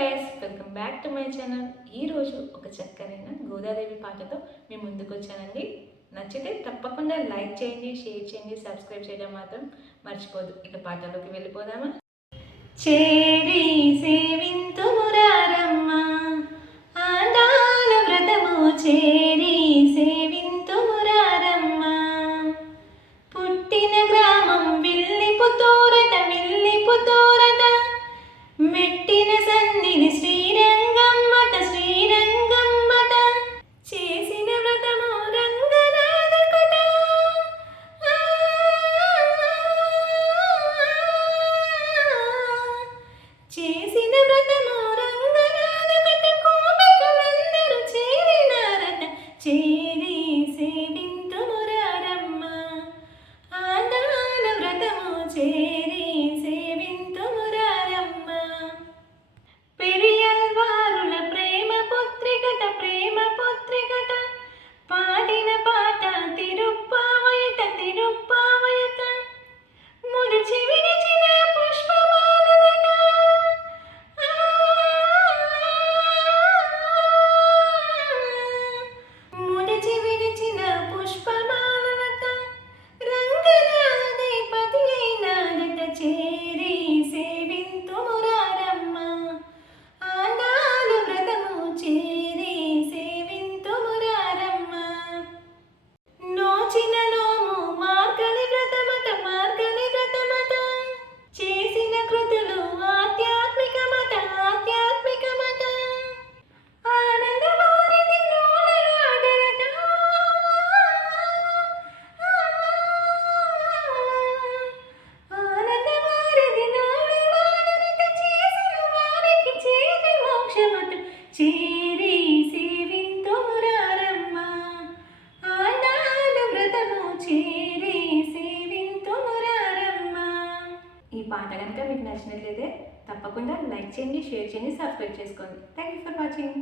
Guys welcome back to my channel ఈరోజు ఒక చక్కనైన గోదాదేవి పాటతో మీ ముందుకు వచ్చానండి. నచ్చితే తప్పకుండా లైక్ చేయండి షేర్ చేయండి సబ్స్క్రైబ్ చేయడం మాత్రం మర్చిపోదు. ఇక పాటలోకి వెళ్ళిపోదామా? చేరి చేరి సేవింతు మురారమ్మ ఆనాడు వ్రతము చేరి సేవింతు మురారమ్మ ఈ పాట కనుక మీకు నచ్చినట్లయితే తప్పకుండా లైక్ చేయండి షేర్ చేయండి సబ్స్క్రైబ్ చేసుకోండి. Thank you for watching